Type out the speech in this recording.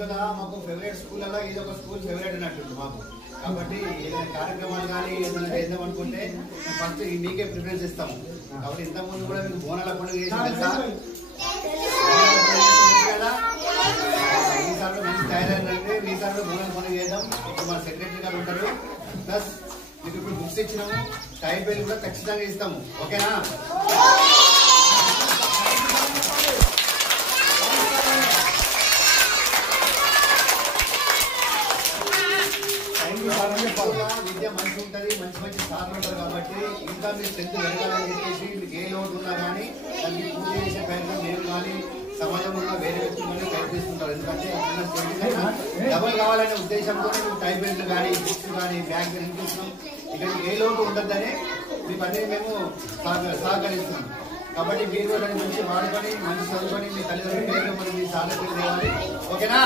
స్కూల్లో మాకు ఫేవరెట్ స్కూల్లో ఇది ఒక స్కూల్ ఫేవరెట్ అన్నట్టు మాకు. కాబట్టి ఏదైనా కార్యక్రమాలు కానీ ఏదైనా చేద్దాం అనుకుంటే ఫస్ట్ మీకే ప్రిఫరెన్స్ ఇస్తాము. కాబట్టి ఇంతకుముందు కూడా మీకు బోనాల పండుగ చేసి కదా, ఈసారి మంచి తయారైందంటే ఈసారి బోనాల పండుగ చేద్దాం. ఇప్పుడు మన సెక్రటరీ గారు ఉంటారు, ప్లస్ మీకు ఇప్పుడు బుక్స్ ఇచ్చినాము, టైం పేరు కూడా ఖచ్చితంగా ఇస్తాము. ఓకేనా? విద్య మంచి ఉంటుంది, మంచి మంచి సార్లు ఉంటారు. కాబట్టి ఇంకా మీరు స్ట్రెంత్ పెరగాలని చెప్పేసి మీకు ఏ లోటు ఉన్నా కానీ దాన్ని పూర్తి చేసే ప్రయత్నం నేను కానీ సమాజంలో ఉన్న వేరే వ్యక్తులు కానీ ప్రయత్నిస్తుంటారు. ఎందుకంటే డబల్ కావాలనే ఉద్దేశంతో మీకు టైబెల్ట్లు కానీ బుక్స్ కానీ బ్యాగ్ ఇస్తున్నాం. ఇక్కడ ఏ లోటు ఉండద్దని మీకు అన్ని మేము సహకరిస్తున్నాం. కాబట్టి మీరు మంచి వాడుకొని మంచి చదువుకొని మీ తల్లిదండ్రులు పేరు మీ సార్లు తేవాలి. ఓకేనా?